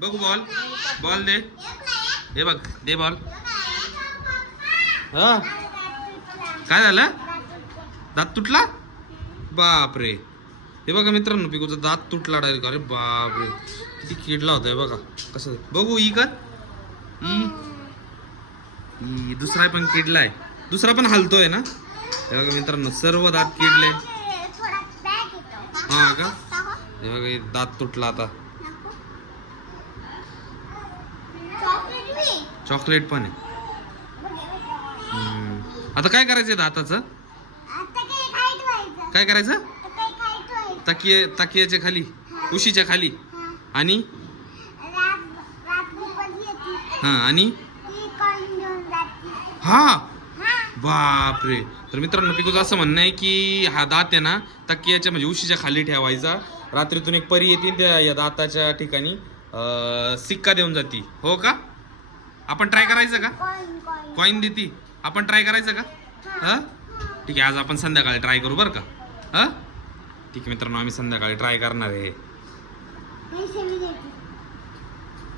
बघू ball ball दे. हे बघ दे बॉल. हा काय झालं? दात तुटला? बापरे. हे बघा मित्रांनो पिकूचा दात तुटला डायरेक्ट. अरे बापरे किती किडला होता. हे बघा कसं. बघू ई कर. ई दुसरा पण किडलाय. दुसरा पण हलतोय ना. हे बघा मित्रांनो सर्व दात किडले. हा का. हे बघा दात तुटला आता. चॉकलेट पण आहे. आता काय करायचंय दाताचं? काय करायचं? तकियाच्या खाली उशीच्या खाली आणि हा आणि हा बापरे. तर मित्रांनो पिकूचं असं म्हणणं आहे की हा दात आहे ना तकियाच्या म्हणजे उशीच्या खाली ठेवायचा. रात्रीतून एक परी येते त्या या दाताच्या ठिकाणी सिक्का देऊन जाती. हो का? आपण ट्राय करायचं का? कॉइन देती. आपण ट्राय करायचं का? हा ठीक आहे. आज आपण संध्याकाळी ट्राय करू बरं का. हा ठीक आहे मित्रांनो आम्ही संध्याकाळी ट्राय करणार आहे.